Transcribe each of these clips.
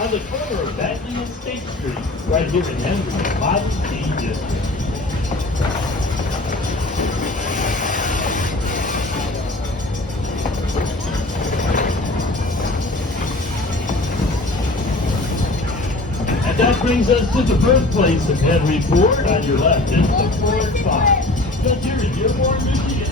On the corner of Batley and State Street, right here in Henry's Model T District. And that brings us to the birthplace of Henry Ford. On your left is the Ford Farm. Built here in Dearborn, Michigan.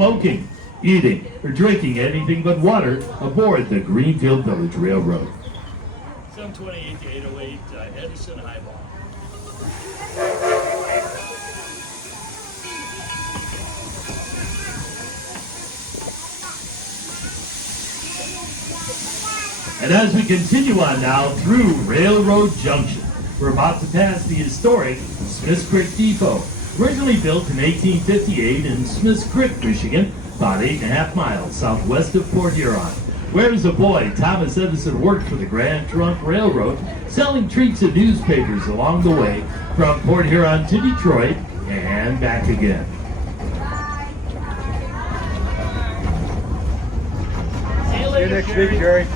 smoking, eating, or drinking anything but water aboard the Greenfield Village Railroad. 728 to 808 Edison Highball. And as we continue on now through Railroad Junction, we're about to pass the historic Smiths Creek Depot. Originally built in 1858 in Smiths Creek, Michigan, about 8.5 miles southwest of Port Huron. Where as a boy, Thomas Edison worked for the Grand Trunk Railroad, selling treats and newspapers along the way from Port Huron to Detroit and back again. See you next week, Jerry.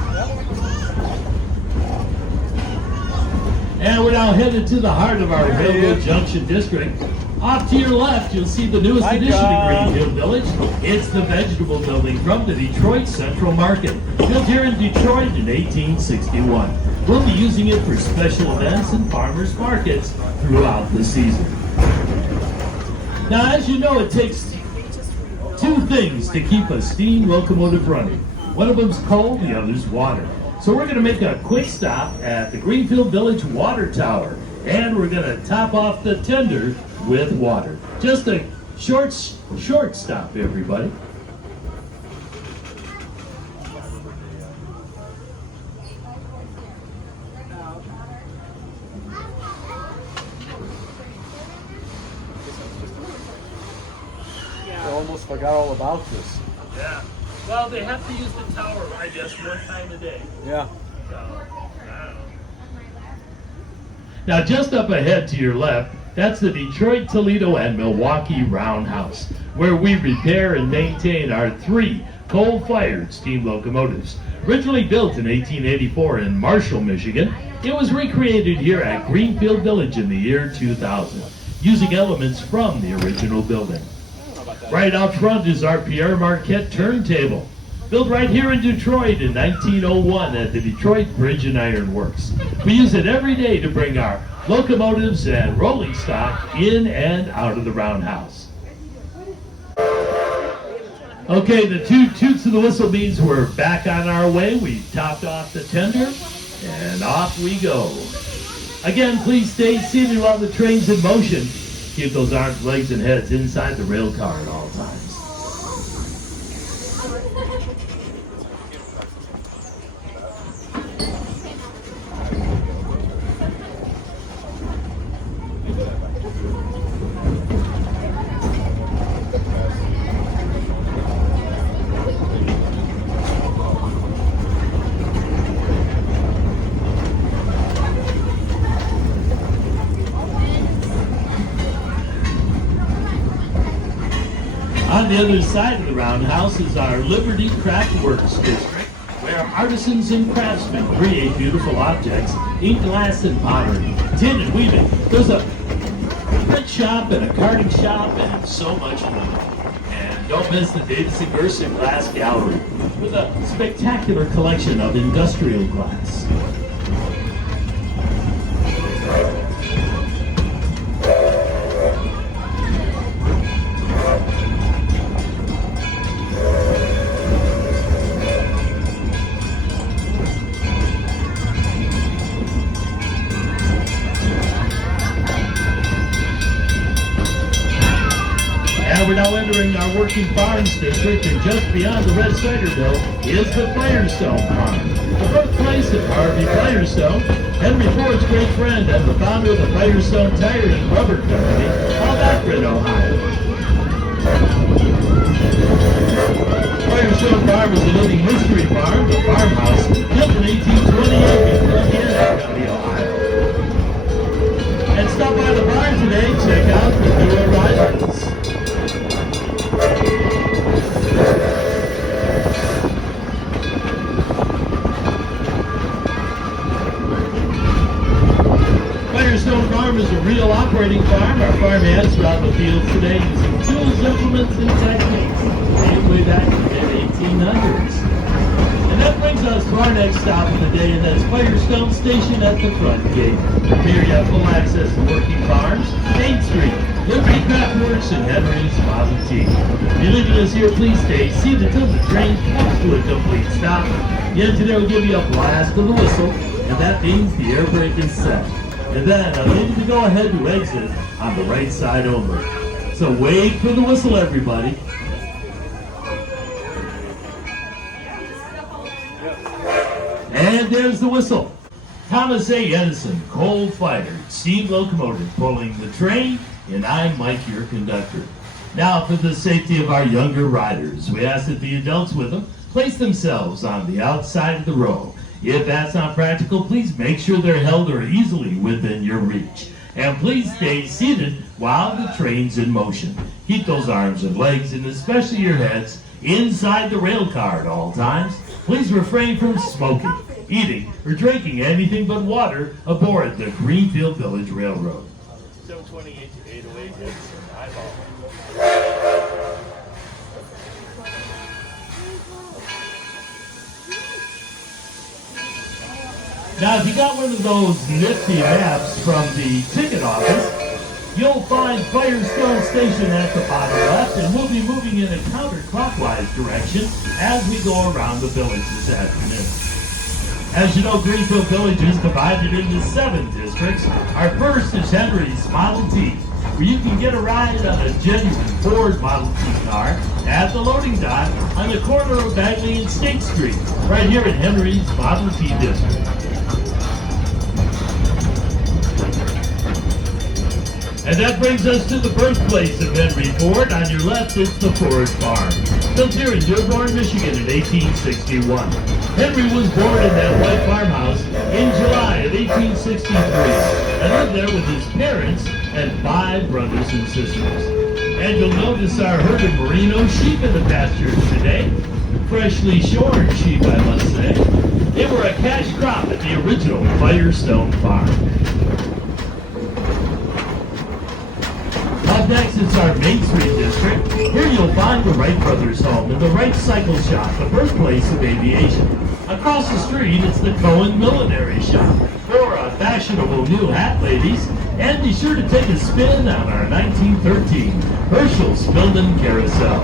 And we're now headed to the heart of our Railroad Junction district. Off to your left, you'll see the newest addition to Greenfield Village. It's the vegetable building from the Detroit Central Market, built here in Detroit in 1861. We'll be using it for special events and farmers markets throughout the season. Now, as you know, it takes two things to keep a steam locomotive running. One of them's coal, the other's water. So we're going to make a quick stop at the Greenfield Village Water Tower, and we're going to top off the tender with water. Just a short stop, everybody. I almost forgot all about this. Yeah. Well, they have to use the tower, I guess, one time a day. Yeah. So, now, just up ahead to your left, that's the Detroit, Toledo, and Milwaukee Roundhouse, where we repair and maintain our 3 coal-fired steam locomotives. Originally built in 1884 in Marshall, Michigan, it was recreated here at Greenfield Village in the year 2000, using elements from the original building. Right out front is our Pierre Marquette turntable, built right here in Detroit in 1901 at the Detroit Bridge and Iron Works. We use it every day to bring our locomotives and rolling stock in and out of the roundhouse. Okay, the 2 toots of the whistle means we're back on our way. We've topped off the tender, and off we go. Again, please stay seated while the train's in motion. Keep those arms, legs, and heads inside the rail car at all times. On the other side of the roundhouse is our Liberty Craft Works district, where artisans and craftsmen create beautiful objects in glass and pottery, tin and weaving. There's a print shop and a carding shop and so much more. And don't miss the Davis & Gerson Glass Gallery with a spectacular collection of industrial glass. We're now entering our working farms district, and just beyond the red cider mill is the Firestone Farm, the birthplace of Harvey Firestone, Henry Ford's great friend and the founder of the Firestone Tire and Rubber Company of Akron, Ohio. Firestone Farm is a living history farm, the farmhouse, built in 1828 in Susquehanna County, Ohio. And stop by the barn today, check out the new arrivals. Firestone Farm is a real operating farm. Our farm hands throughout the fields today using tools, implements, and techniques dated way back in the mid-1800s. And that brings us to our next stop of the day, and that's Firestone Station at the front gate. Here you have full access to working farms, Main Street, Liberty Craftworks and Henry's Model T. If you're leaving us here, please stay seated until the train comes to a complete stop. The engineer will give you a blast of the whistle, and that means the air brake is set. And then I'll need you to go ahead to exit on the right side only. So wait for the whistle, everybody. And there's the whistle. Thomas A. Edison, coal-fired steam locomotive pulling the train, and I'm Mike, your conductor. Now, for the safety of our younger riders, we ask that the adults with them place themselves on the outside of the row. If that's not practical, please make sure they're held or easily within your reach. And please stay seated while the train's in motion. Keep those arms and legs, and especially your heads, inside the rail car at all times. Please refrain from smoking, eating, or drinking anything but water aboard the GreenField Village Railroad. 728 to 808 Edison, eyeball. Now, if you got one of those nifty maps from the ticket office, you'll find Firestone Station at the bottom left, and we'll be moving in a counterclockwise direction as we go around the village this afternoon. As you know, GreenField Village is divided into 7 districts. Our first is Henry's Model T, where you can get a ride on a genuine Ford Model T car at the loading dock on the corner of Bagley and State Street, right here in Henry's Model T district. And that brings us to the birthplace of Henry Ford. On your left, it's the Ford Farm, built here in Dearborn, Michigan in 1861. Henry was born in that white farmhouse in July of 1863 and lived there with his parents and 5 brothers and sisters. And you'll notice our herd of merino sheep in the pastures today. Freshly shorn sheep, I must say. They were a cash crop at the original Firestone Farm. Up next, it's our Main Street district. Here you'll find the Wright Brothers home and the Wright Cycle Shop, the birthplace of aviation. Across the street, it's the Cohen Millinery Shop for fashionable new hat ladies. And be sure to take a spin on our 1913 Herschel Spilman Carousel.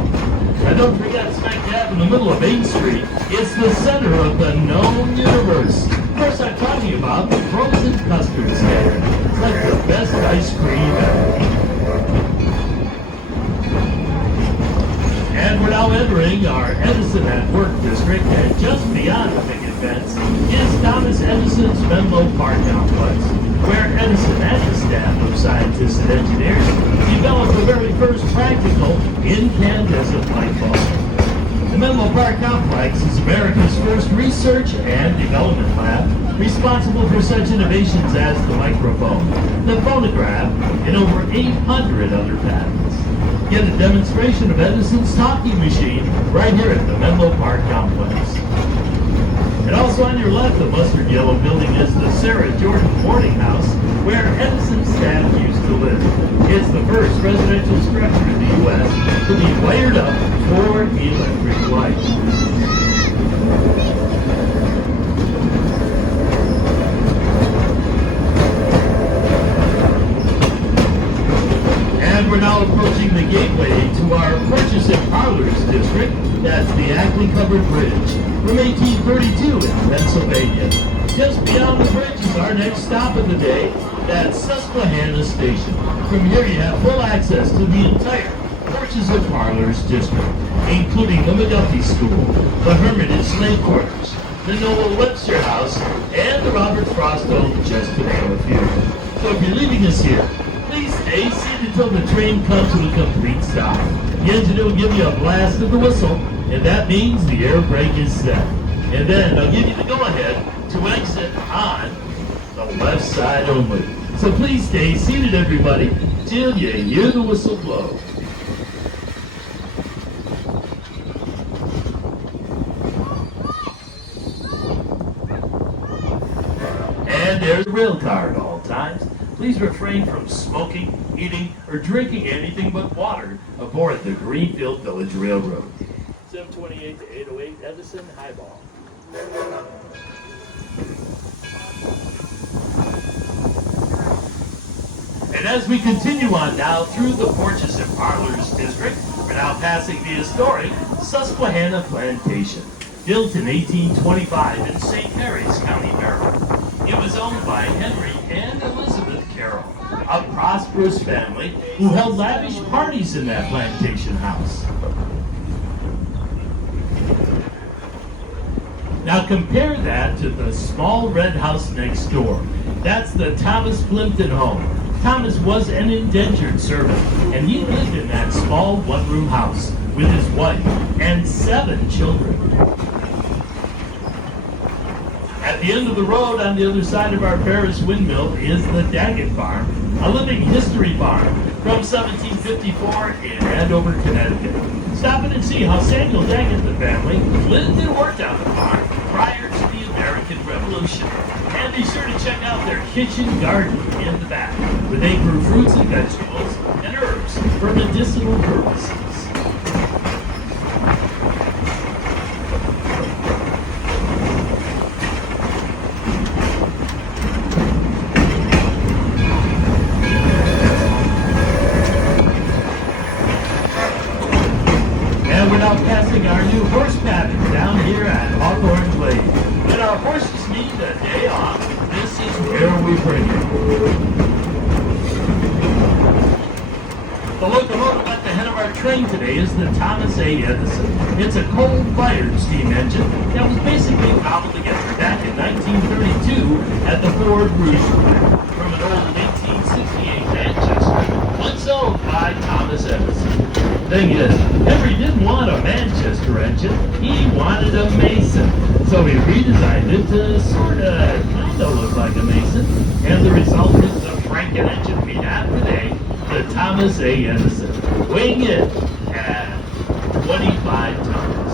And don't forget, smack dab in the middle of Main Street, it's the center of the known universe. Of course, I'm talking about the frozen custard stand. It's like the best ice cream ever. And we're now entering our Edison at Work district, and just beyond the big events is Thomas Edison's Menlo Park complex, where Edison and his staff of scientists and engineers developed the very first practical incandescent light bulb. The Menlo Park complex is America's first research and development lab, responsible for such innovations as the microphone, the phonograph, and over 800 other patents. Get a demonstration of Edison's talking machine right here at the Menlo Park complex. And also on your left, the mustard yellow building is the Sarah Jordan boarding house, where Edison's staff used to live. It's the first residential structure in the U.S. to be wired up for electric light. And we're now approaching the gateway to our Purchase and Parlors district. That's the Ackley Covered Bridge from 1832 in Pennsylvania. Just beyond the bridge is our next stop of the day. That's Susquehanna Station. From here you have full access to the entire Purchase and Parlors district, including the McDuffie School, the Hermitage Slave Quarters, the Noel Webster House, and the Robert Frost Home, just to name a few. So if you're leaving us here, please stay seated until the train comes to a complete stop. The engineer will give you a blast of the whistle, and that means the air brake is set. And then they'll give you the go-ahead to exit on the left side only. So please stay seated, everybody, till you hear the whistle blow. And there's the rail car at all times. Please refrain from smoking, eating, or drinking anything but water aboard the GreenField Village Railroad. 728 to 808 Edison, highball. And as we continue on now through the Porches and Parlors district, we're now passing the historic Susquehanna Plantation, built in 1825 in St. Mary's County, Maryland. It was owned by Henry and Elizabeth Carroll, a prosperous family who held lavish parties in that plantation house. Now compare that to the small red house next door. That's the Thomas Blimpton home. Thomas was an indentured servant, and he lived in that small one-room house with his wife and 7 children. At the end of the road on the other side of our Ferris windmill is the Daggett Farm, a living history farm from 1754 in Andover, Connecticut. Stop in and see how Samuel Daggett, the family, lived and worked on the farm prior to the American Revolution. And be sure to check out their kitchen garden in the back, where they grew fruits and vegetables and herbs for medicinal purposes. And we're now passing our new horse paddock down here at Hawthorne Glade. When our horses need a day off, this is where we bring it. The locomotive at the head of our train today is the Thomas A. Edison. It's a coal-fired steam engine that was basically cobbled together back in 1932 at the Ford Rouge plant from an old 1868 Manchester, once owned by Thomas Edison. Thing is, Henry didn't want a Manchester engine, he wanted a Mason. So he redesigned it to kind of look like a Mason, and the result is the Franken engine we have today, the Thomas A. Edison, weighing in at 25 tons.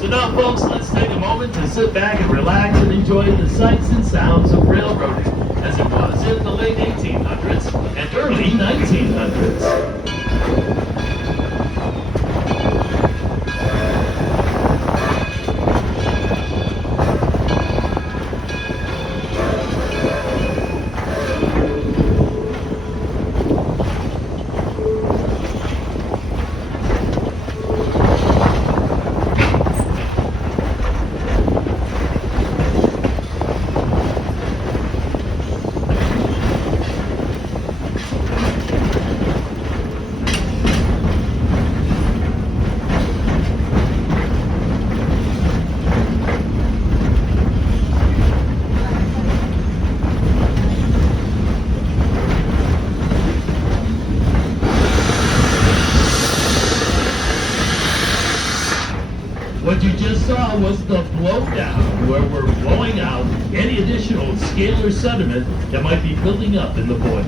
So now, folks, let's take a moment to sit back and relax and enjoy the sights and sounds of railroading, as it was in the late 1800s and early 1900s. What you just saw was the blowdown, where we're blowing out any additional scalar sediment that might be building up in the boiler.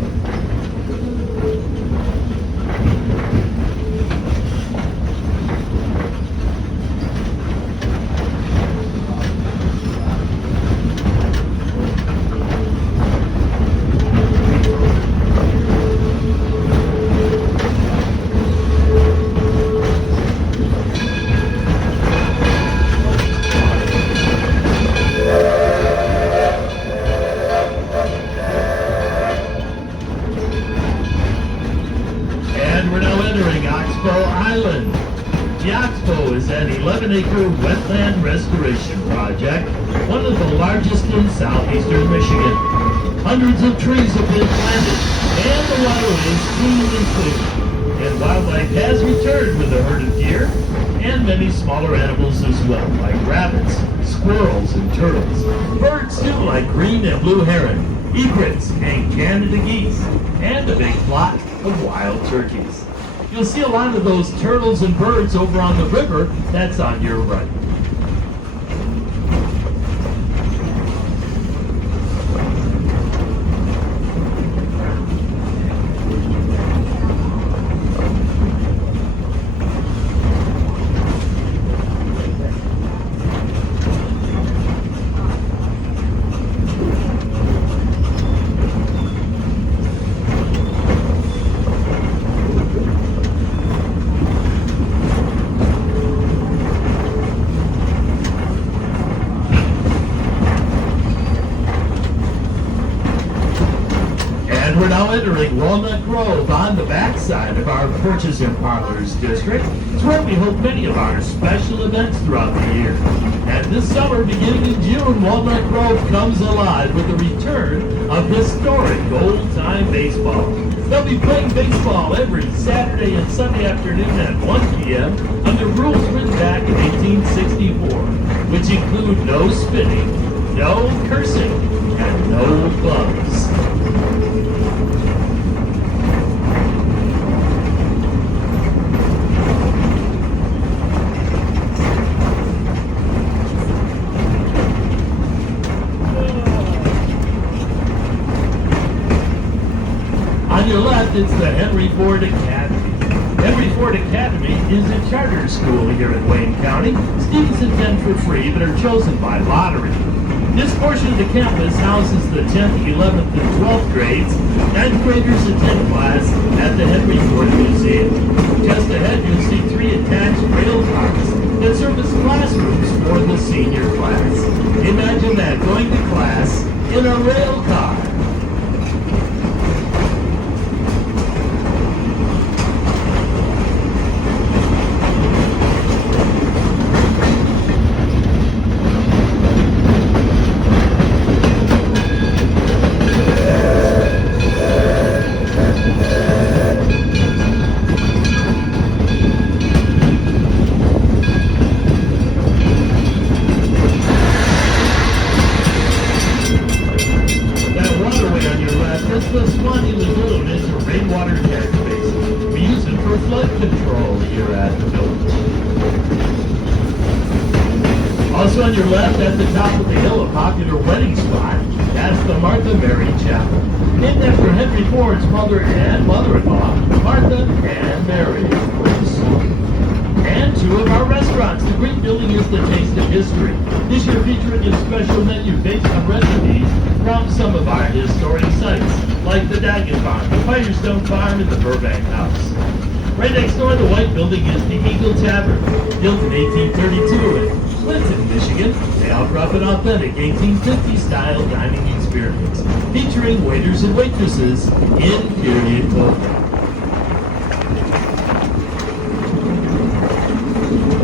An 11-acre wetland restoration project, one of the largest in southeastern Michigan. Hundreds of trees have been planted, and the waterways cleaned and cleared. And wildlife has returned with a herd of deer, and many smaller animals as well, like rabbits, squirrels, and turtles. Birds too, like green and blue heron, egrets, and Canada geese, and a big flock of wild turkeys. You'll see a lot of those turtles and birds over on the river that's on your right. entering Walnut Grove on the backside of our Porches and Parlors district. It's where we hold many of our special events throughout the year. And this summer, beginning in June, Walnut Grove comes alive with the return of historic old-time baseball. They'll be playing baseball every Saturday and Sunday afternoon at 1 p.m. under rules written back in 1864, which include no spitting, no cursing, and no clubs. On your left, it's the Henry Ford Academy. Henry Ford Academy is a charter school here in Wayne County. Students attend for free but are chosen by lottery. This portion of the campus houses the 10th, 11th, and 12th grades. 9th graders attend class at the Henry Ford Museum. Just ahead, you'll see 3 attached rail cars that serve as classrooms for the senior class. Imagine that, going to class in a rail car. Also on your left, at the top of the hill, a popular wedding spot. That's the Martha Mary Chapel, named after Henry Ford's mother and mother-in-law, Martha and Mary, of course. And 2 of our restaurants. The Green Building is the taste of history. This year featuring a special menu based on recipes from some of our historic sites, like the Daggett Farm, the Firestone Farm, and the Burbank House. Right next door, the White Building is the Eagle Tavern, built in 1832 in Blimpton, Michigan. They offer up an authentic 1850-style dining experience, featuring waiters and waitresses in period clothing.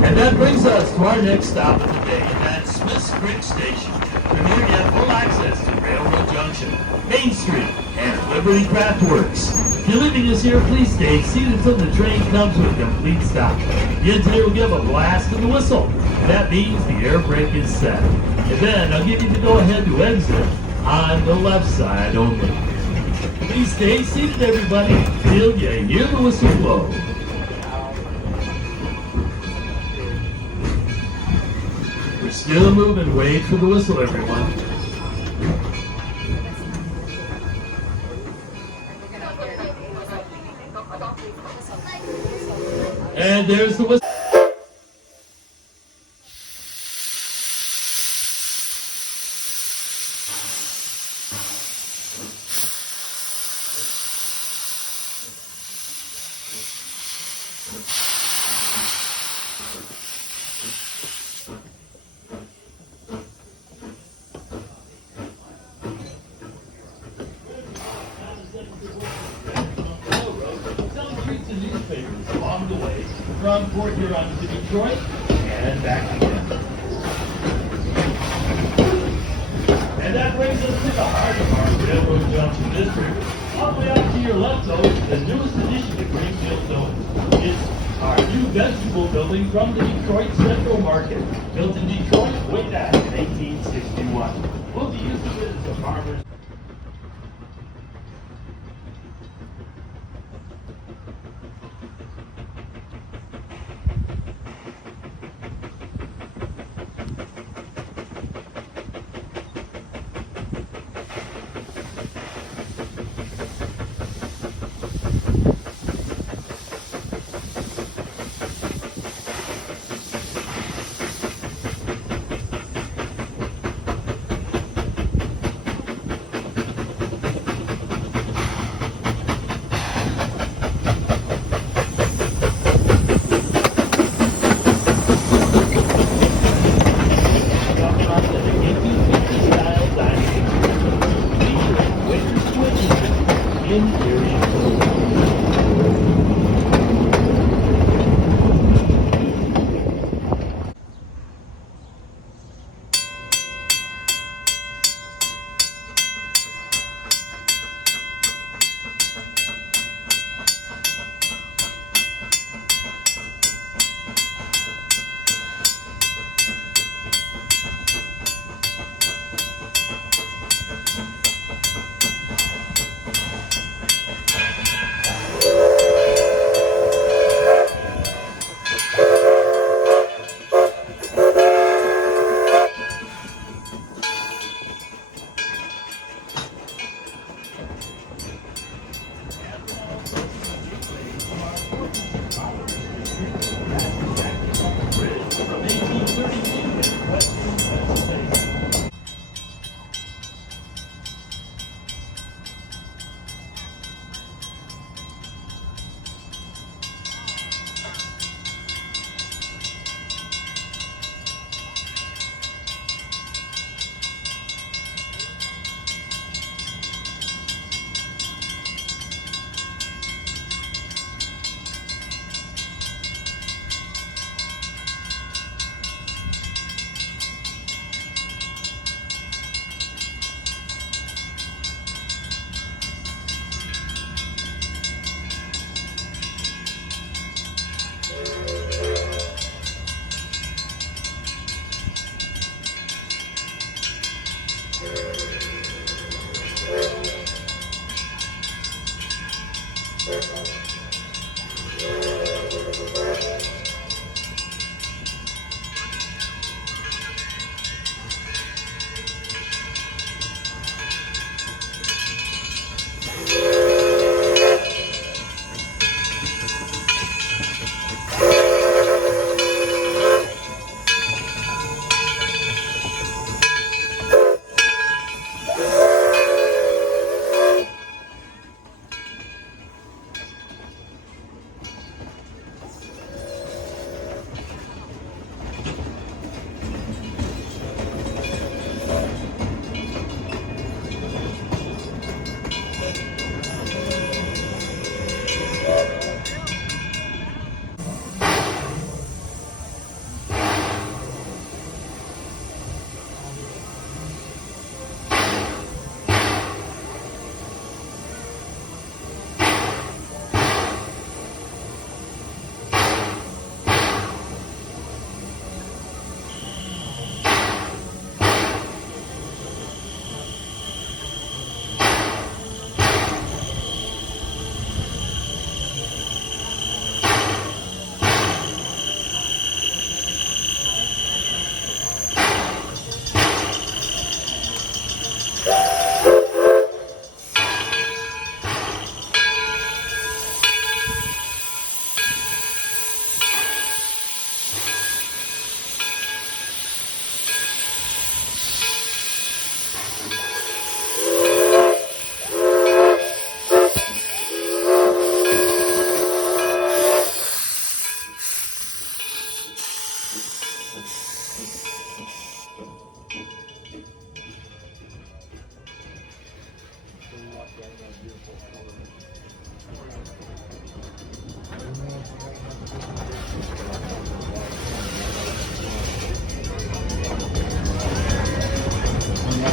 And that brings us to our next stop of the day, and that's Smith's Creek Station. From here, you have full access to Railroad Junction, Main Street, and Liberty Craft Works. If you're leaving us here, please stay seated until the train comes to a complete stop. The engineer will give a blast of the whistle. That means the air brake is set. And then I'll give you the go-ahead to exit on the left side only. Please stay seated, everybody, till you hear the whistle blow. We're still moving. Wait for the whistle, everyone. And there's the whistle. Along the way from Port Huron to Detroit and back again. And that brings us to the heart of our Railroad Junction district. All the way out to your left, though, is the newest addition to GreenField Building. It's our new vegetable building from the Detroit Central Market, built in Detroit way back in 1861. We'll be using it as a farmer's.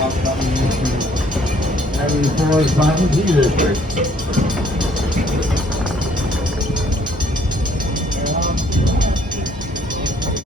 now coming into 94 is Mountain Tea District.